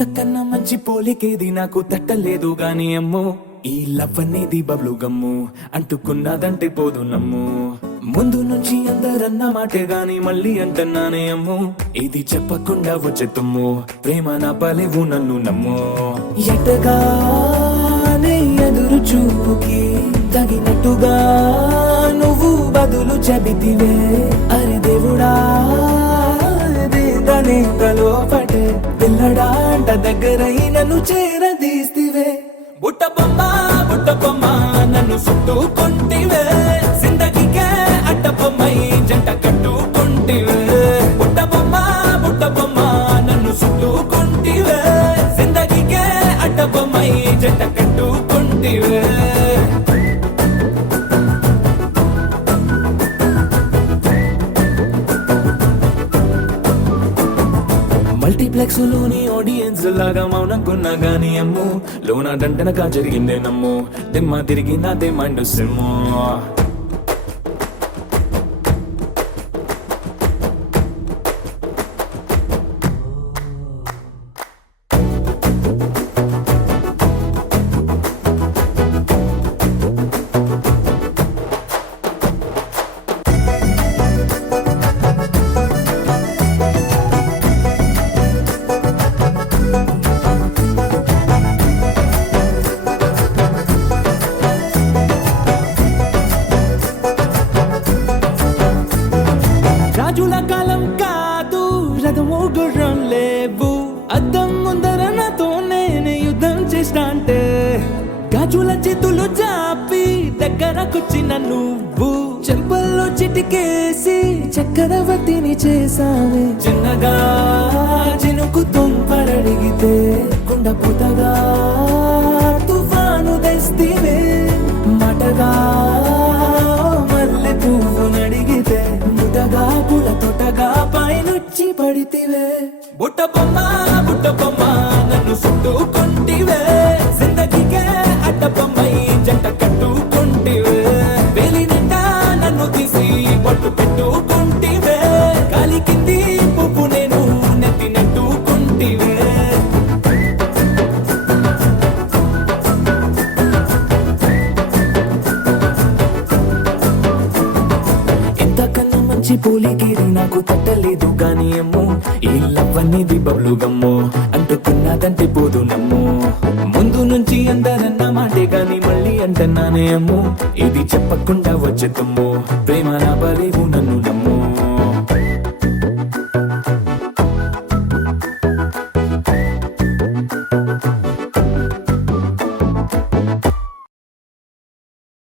ఇంతకన్నా మంచి పోలికేది నాకు తట్టలేదు గాని అమ్మో ఈ లవ్ అనేది బబ్లు గమ్ము అంటుకున్నదంటే పోదు నమ్ము ముందు నుంచి అందరన్న మాటే గాని మళ్ళీ అంటున్నానే అమ్ము ఇది చెప్పకుండా వచ్చే తుమ్ము ప్రేమ నా పలేవు నన్ను నమ్ము ఎటగానే ఎదురు చూపుకి తగినట్టుగా నువ్వు బదులు చెబితివే అరే దేవుడా లోపటే పిల్లడా అంట దగ్గరై నన్ను చేరదీస్తివే బుట్ట బొమ్మ నన్ను చుట్టుకుంటివే జిందగీకే అడ్డ బొమ్మై జంట కట్టుకుంటివే బుట్ట బొమ్మ నన్ను చుట్టుకుంటివే జిందగీకే అడ్డ బొమ్మై జంట కట్టుకుంటివే మల్టీప్లెక్స్ లోని ఆడియన్స్ లాగా మౌనంకున్నా గానీ అమ్ము లోన దండనగా జరిగిందే నమ్ము దిమ్మ తిరిగి నాదే మైండ్ సిమ్ము రాజుల కాలం కాదు రథము గుర్రం లేవు అద్దం ముందర నాతో నేను యుద్ధం చేస్తా అంటే గాజుల చేతులు జాపి దగ్గరకొచ్చిన నువ్వు చెంపల్లో చిటికేసి చక్రవర్తిని చేసావే చిన్నగా చినుకు తుంపరడిగితే కుండపోతగా తుఫాను తెస్తివే మాటగా మల్లె పువ్వు నడిగితే ముటగా పుల తొటగా పైనుచ్చి పడితివే బుట్ట బొమ్మ నన్ను చుట్టుకుంటివే జిందగీకే అడ్డ బొమ్మై జంట కట్టుకుంటివే వేలి నిండా నన్ను తీసి పట్టు పెట్టుకుంటివే గాలి కింది పువ్వు నేను నెత్తి నెట్టుకుంటివే పోలికేది నాకు తట్టలేదు గాని అమ్ము ఈ లవ్ అనేది బబ్లు గమ్ము అంటుకున్నదంటే పోదు నమ్ము ముందు నుంచి అందరన్న మాటే గాని మళ్ళీ అంటున్నానే అమ్ము ఇది చెప్పకుండా వచ్చే తుమ్ము ప్రేమ నా పలేవు నన్ను నమ్ము